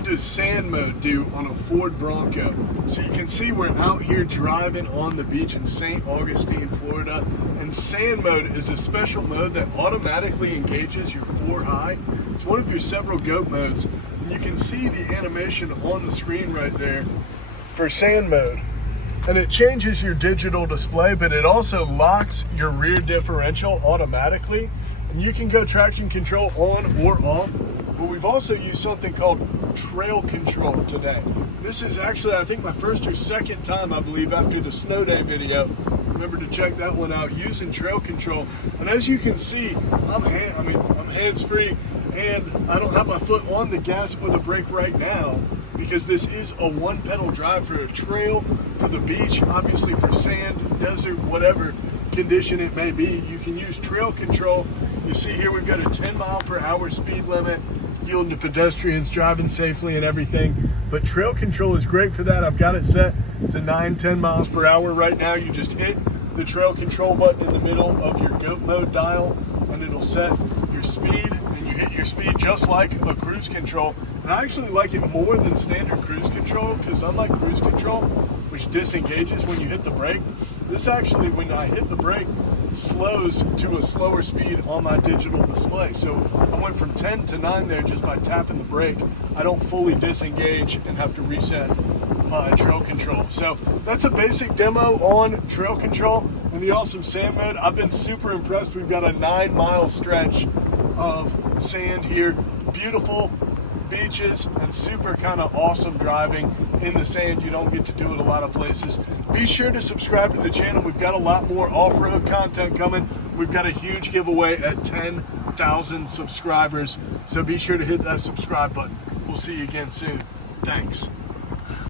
what does sand mode do on a Ford Bronco? So you can see we're out here driving on the beach in St. Augustine, Florida, and sand mode is a special mode that automatically engages your 4-high. It's one of your several G.O.A.T modes, and you can see the animation on the screen right there for sand mode. And it changes your digital display, but it also locks your rear differential automatically, and you can go traction control on or off. But we've also used something called trail control today. This is actually, I think, my first or second time, I believe, after the snow day video. Remember to check that one out, using trail control. And as you can see, I'm hands-free, and I don't have my foot on the gas or the brake right now, because this is a one-pedal drive for a trail, for the beach, obviously for sand, desert, whatever condition it may be. You can use trail control. You see here we've got a 10-mile-per-hour speed limit, yielding to pedestrians, driving safely and everything. But trail control is great for that. I've got it set to 9-10 miles per hour right now. You just hit the trail control button in the middle of your G.O.A.T mode dial, and it'll set your speed, and you hit your speed just like a cruise control. And I actually like it more than standard cruise control, because unlike cruise control, which disengages when you hit the brake, this actually, when I hit the brake, slows to a slower speed on my digital display. So I went from 10 to 9 there just by tapping the brake. I don't fully disengage and have to reset my trail control. So that's a basic demo on trail control and the awesome sand mode. I've been super impressed. We've got a 9-mile stretch of sand here. Beautiful beaches and super kind of awesome driving in the sand. You don't get to do it a lot of places. Be sure to subscribe to the channel. We've got a lot more off-road content coming. We've got a huge giveaway at 10,000 subscribers, so be sure to hit that subscribe button. We'll see you again soon. Thanks.